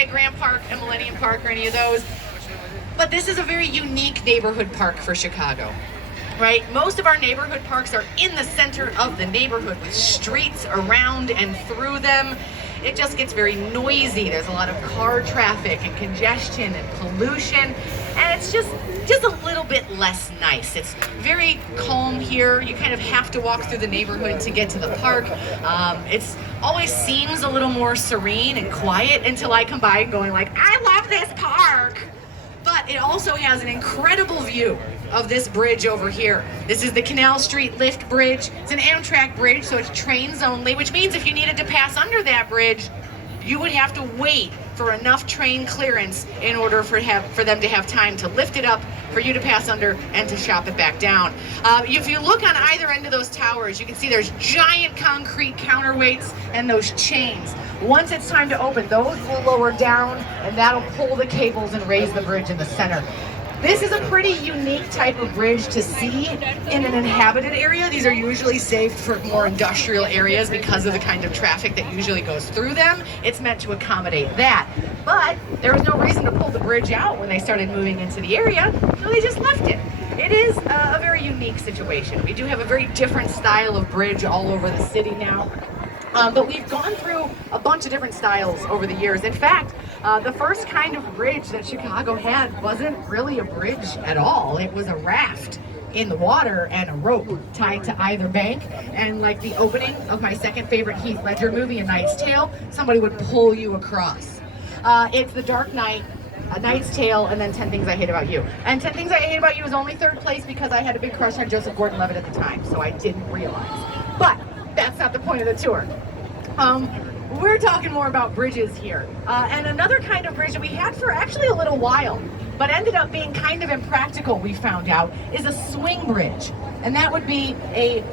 at Grant Park and Millennium Park or any of those. But this is a very unique neighborhood park for Chicago. Right? Most of our neighborhood parks are in the center of the neighborhood with streets around and through them. It just gets very noisy. There's a lot of car traffic and congestion and pollution, and it's just a little bit less nice. It's very calm here. You kind of have to walk through the neighborhood to get to the park. It's always seems a little more serene and quiet until I come by going like, I love this park. But it also has an incredible view of this bridge over here. This is the Canal Street Lift Bridge. It's an Amtrak bridge, so it's trains only, which means if you needed to pass under that bridge, you would have to wait for enough train clearance in order for them to have time to lift it up, for you to pass under, and to shop it back down. If you look on either end of those towers, you can see there's giant concrete counterweights and those chains. Once it's time to open, those will lower down, and that'll pull the cables and raise the bridge in the center. This is a pretty unique type of bridge to see in an inhabited area. These are usually saved for more industrial areas because of the kind of traffic that usually goes through them. It's meant to accommodate that. But there was no reason to pull the bridge out when they started moving into the area, so they just left it. It is a very unique situation. We do have a very different style of bridge all over the city now. But we've gone through a bunch of different styles over the years. In fact, the first kind of bridge that Chicago had wasn't really a bridge at all. It was a raft in the water and a rope tied to either bank. And like the opening of my second favorite Heath Ledger movie, A Knight's Tale, somebody would pull you across. It's The Dark Knight, A Knight's Tale, and then 10 Things I Hate About You. And 10 Things I Hate About You was only third place because I had a big crush on Joseph Gordon-Levitt at the time, so I didn't realize. But that's not the point of the tour. We're talking more about bridges here. And another kind of bridge that we had for actually a little while, but ended up being kind of impractical, we found out, is a swing bridge. And that would be a